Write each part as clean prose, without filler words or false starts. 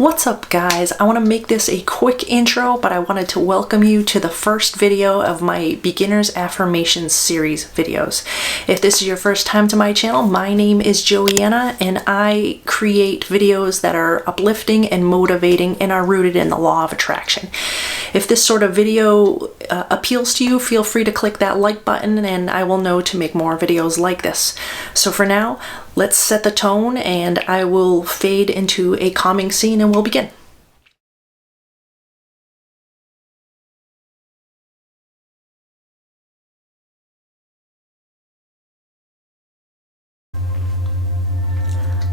What's up, guys? I want to make this a quick intro, but I wanted to welcome you to the first video of my Beginner's Affirmations series videos. If this is your first time to my channel, my name is Joanna and I create videos that are uplifting and motivating and are rooted in the law of attraction. If this sort of video appeals to you, feel free to click that like button and I will know to make more videos like this. So for now, let's set the tone and I will fade into a calming scene and we'll begin.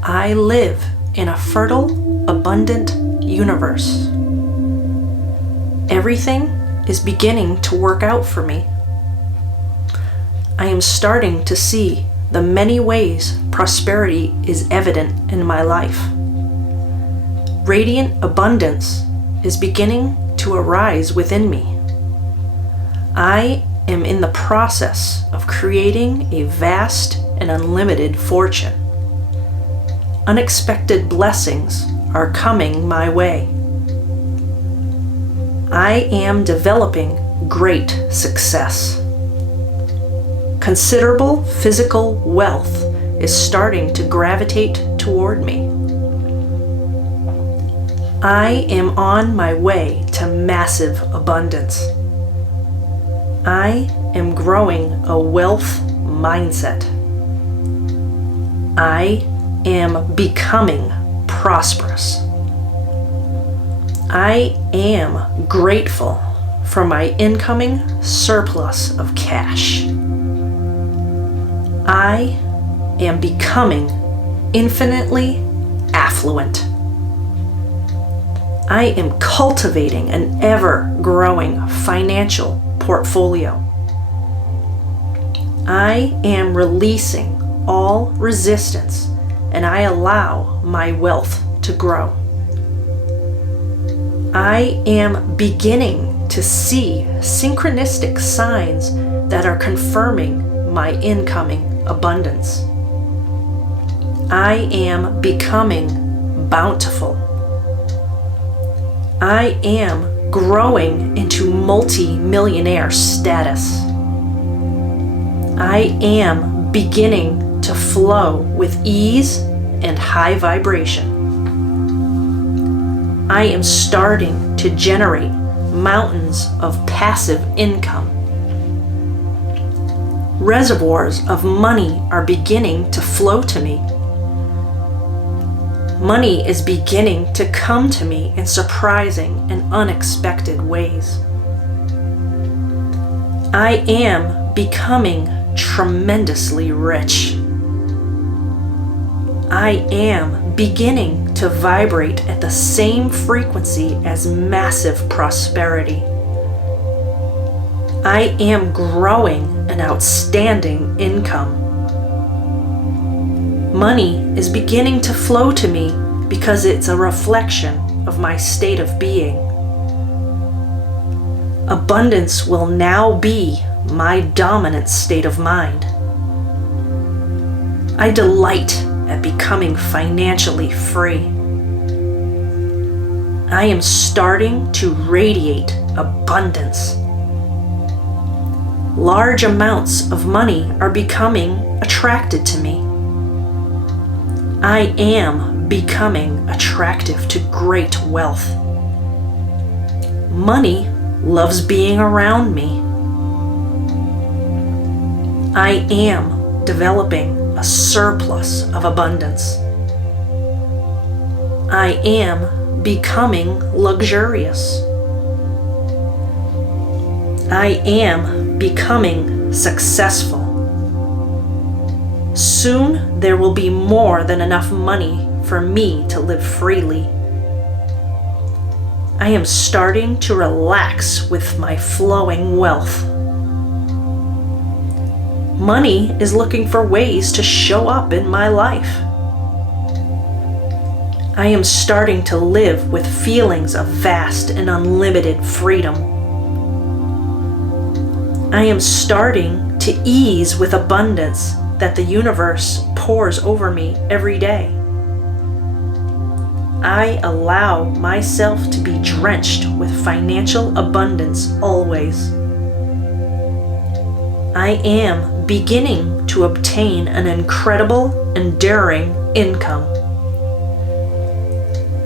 I live in a fertile, abundant universe. Everything is beginning to work out for me. I am starting to see the many ways prosperity is evident in my life. Radiant abundance is beginning to arise within me. I am in the process of creating a vast and unlimited fortune. Unexpected blessings are coming my way. I am developing great success. Considerable physical wealth is starting to gravitate toward me. I am on my way to massive abundance. I am growing a wealth mindset. I am becoming prosperous. I am grateful for my incoming surplus of cash. I am becoming infinitely affluent. I am cultivating an ever-growing financial portfolio. I am releasing all resistance and I allow my wealth to grow. I am beginning to see synchronistic signs that are confirming my incoming abundance. I am becoming bountiful. I am growing into multi-millionaire status. I am beginning to flow with ease and high vibration. I am starting to generate mountains of passive income. Reservoirs of money are beginning to flow to me. Money is beginning to come to me in surprising and unexpected ways. I am becoming tremendously rich. I am beginning to vibrate at the same frequency as massive prosperity. I am growing an outstanding income. Money is beginning to flow to me because it's a reflection of my state of being. Abundance will now be my dominant state of mind. I delight at becoming financially free. I am starting to radiate abundance. Large amounts of money are becoming attracted to me. I am becoming attractive to great wealth. Money loves being around me. I am developing a surplus of abundance. I am becoming luxurious. I am becoming successful. Soon there will be more than enough money for me to live freely. I am starting to relax with my flowing wealth. Money is looking for ways to show up in my life. I am starting to live with feelings of vast and unlimited freedom. I am starting to ease with abundance that the universe pours over me every day. I allow myself to be drenched with financial abundance always. I am beginning to obtain an incredible, enduring income.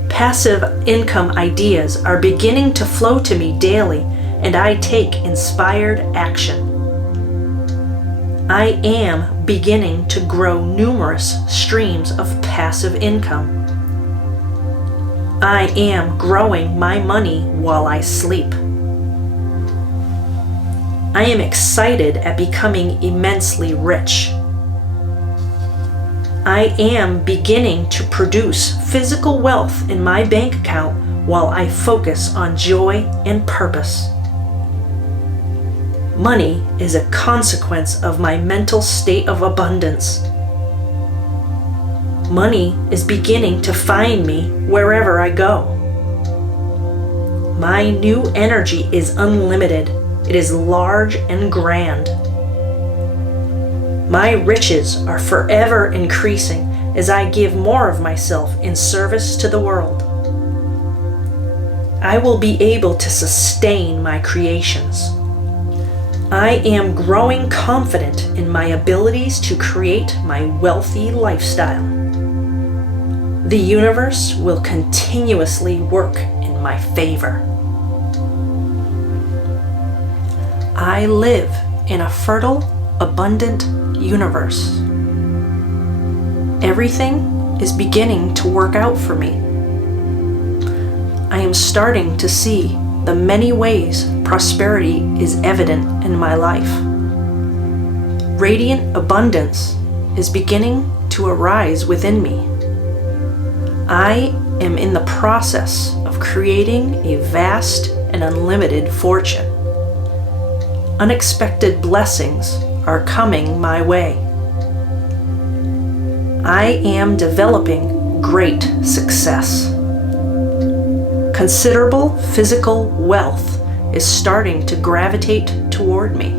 Passive income ideas are beginning to flow to me daily, and I take inspired action. I am beginning to grow numerous streams of passive income. I am growing my money while I sleep. I am excited at becoming immensely rich. I am beginning to produce physical wealth in my bank account while I focus on joy and purpose. Money is a consequence of my mental state of abundance. Money is beginning to find me wherever I go. My new energy is unlimited. It is large and grand. My riches are forever increasing as I give more of myself in service to the world. I will be able to sustain my creations. I am growing confident in my abilities to create my wealthy lifestyle. The universe will continuously work in my favor. I live in a fertile, abundant universe. Everything is beginning to work out for me. I am starting to see the many ways prosperity is evident in my life. Radiant abundance is beginning to arise within me. I am in the process of creating a vast and unlimited fortune. Unexpected blessings are coming my way. I am developing great success. Considerable physical wealth is starting to gravitate toward me.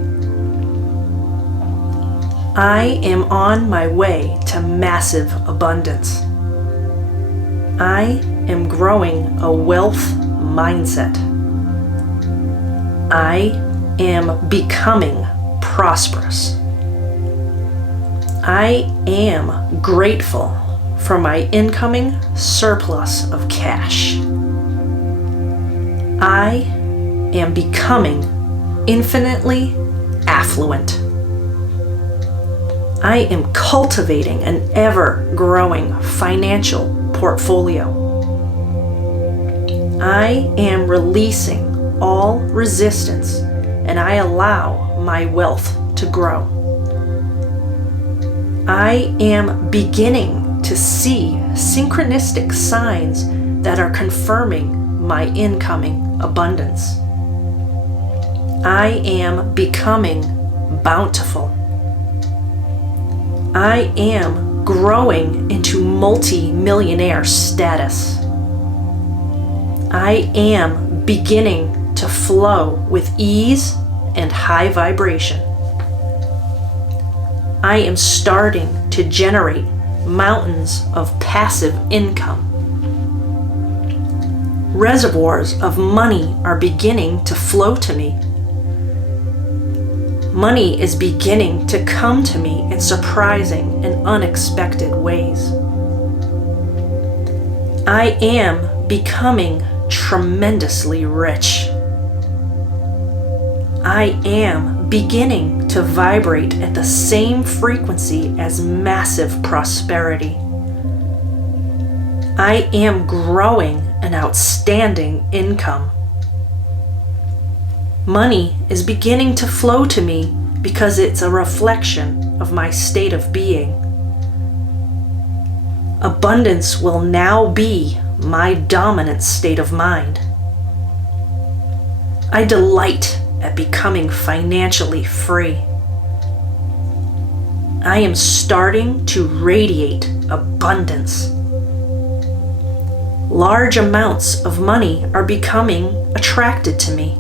I am on my way to massive abundance. I am growing a wealth mindset. I am becoming prosperous. I am grateful for my incoming surplus of cash. I am becoming infinitely affluent. I am cultivating an ever-growing financial portfolio. I am releasing all resistance, and I allow my wealth to grow. I am beginning to see synchronistic signs that are confirming my incoming abundance. I am becoming bountiful. I am growing into multi-millionaire status. I am beginning to flow with ease and high vibration. I am starting to generate mountains of passive income. Reservoirs of money are beginning to flow to me. Money is beginning to come to me in surprising and unexpected ways. I am becoming tremendously rich. I am beginning to vibrate at the same frequency as massive prosperity. I am growing an outstanding income. Money is beginning to flow to me because it's a reflection of my state of being. Abundance will now be my dominant state of mind. I delight at becoming financially free. I am starting to radiate abundance. Large amounts of money are becoming attracted to me.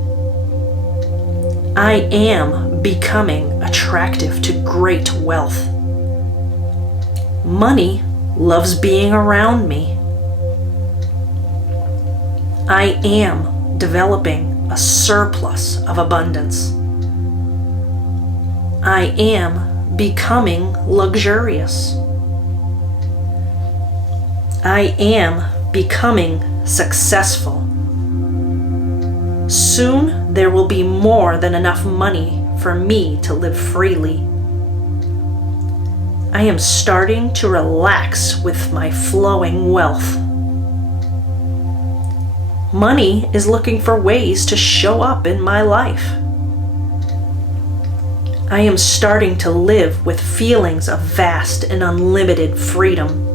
I am becoming attractive to great wealth. Money loves being around me. I am developing a surplus of abundance. I am becoming luxurious. I am becoming successful. Soon there will be more than enough money for me to live freely. I am starting to relax with my flowing wealth. Money is looking for ways to show up in my life. I am starting to live with feelings of vast and unlimited freedom.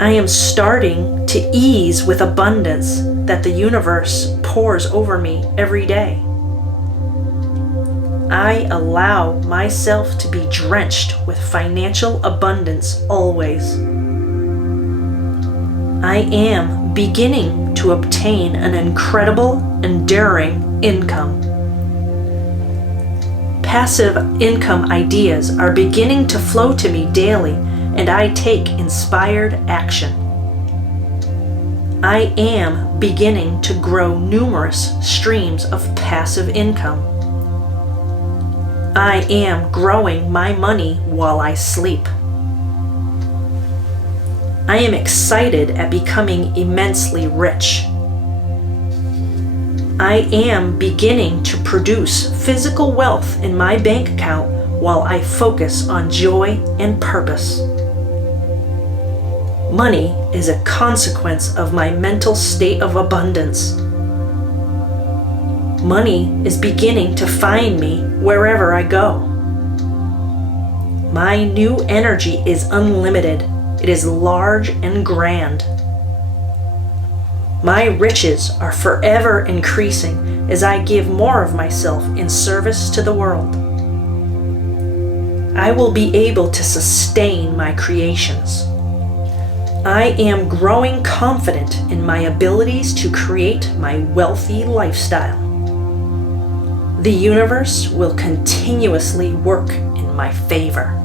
I am starting to ease with abundance that the universe pours over me every day. I allow myself to be drenched with financial abundance always. I am beginning to obtain an incredible, enduring income. Passive income ideas are beginning to flow to me daily, and I take inspired action. I am beginning to grow numerous streams of passive income. I am growing my money while I sleep. I am excited at becoming immensely rich. I am beginning to produce physical wealth in my bank account while I focus on joy and purpose. Money is a consequence of my mental state of abundance. Money is beginning to find me wherever I go. My new energy is unlimited. It is large and grand. My riches are forever increasing as I give more of myself in service to the world. I will be able to sustain my creations. I am growing confident in my abilities to create my wealthy lifestyle. The universe will continuously work in my favor.